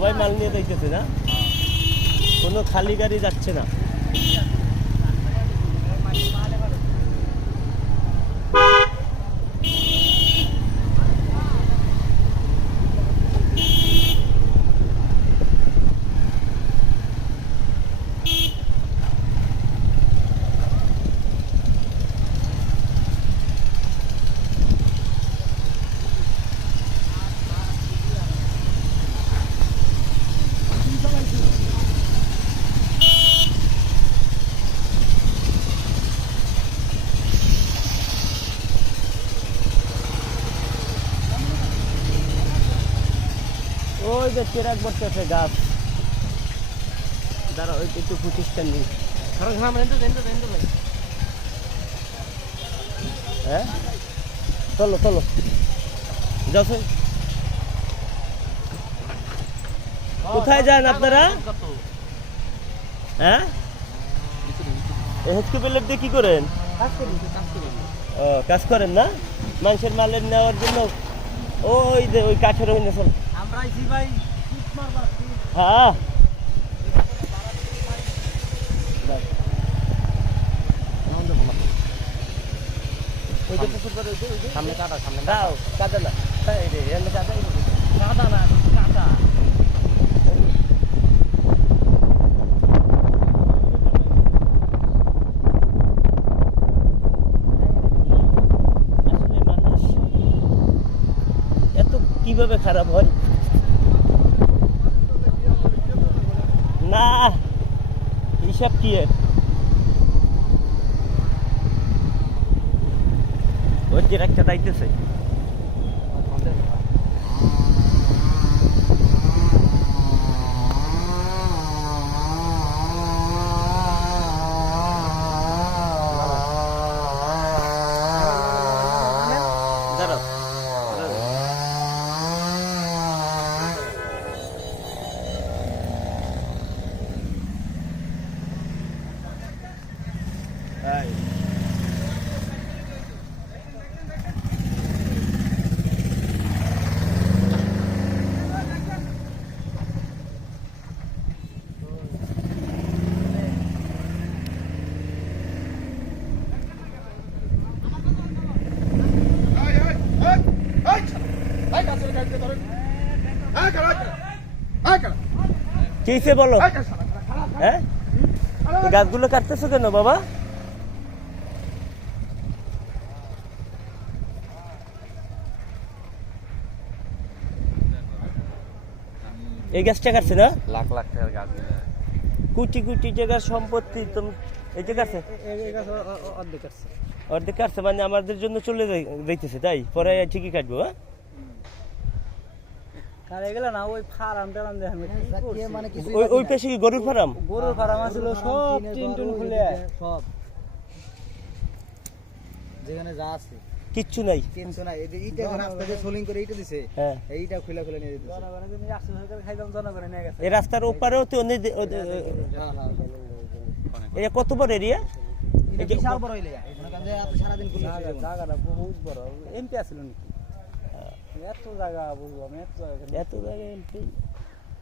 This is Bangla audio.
সবাই মাল নিয়ে যাইতেছে না, কোনো খালি গাড়ি যাচ্ছে না। ওই যে চেরাক বসতেছে গাছ, দাঁড়া ওই একটু প্রতিষ্ঠান নেই। হ্যাঁ চলো চলো যাচ্ছ, কোথায় যান আপনারা? হ্যাঁ হেঁচকি প্লেট দিয়ে কি করেন? ও কাজ করেন না, মানুষের মালের নেওয়ার জন্য। ওই যে ওই কাঠের ওই নেশন হ্যাঁ সামনে কাটা, সামনে দাও কাটা না, কাটা না কাটা। আসলে মানুষ এত কিভাবে খারাপ হয় না, হিসাব কি এর? ওই যে একটা দাইতেছে দাঁড়াও, কিসে বলো? হ্যাঁ গাছগুলো কাটতেছো কেন বাবা? এই গাছটা কাটছে না, লাখ লাখ টাকার গাছ, কোটি কোটি টাকার সম্পত্তি। তুমি এই যে কাটছে অর্ধেক কাটছে, মানে আমাদের জন্য চলে যাইতেছে, তাই পরে ঠিকই কাটবো। ওই পেশে কি গরুর ফার্ম? গরুর ফার্ম আছিল, সব টিন টুন খুলে সব যেখানে যা আছে কিচ্ছু নাই, কিন্তু না। এই যে ইটা রাস্তা দিয়ে সোলিং করে ইটা দিছে, হ্যাঁ এইটা খুলে খুলে নিয়ে দিতেছে। জনগণের জন্য 800 টাকা খাইলাম, জনগণে নিয়ে গেছে। এই রাস্তার ওপারেও তো এটা কত বড় এরিয়া? এটা বিশাল বড় এরিয়া, মনে করেন যে আপনি সারা দিন খুলে জায়গাটা বহুত বড়। এমপি আছিল নাকি? এত জায়গা বুঝলাম, এত জায়গা এত জায়গা এমপি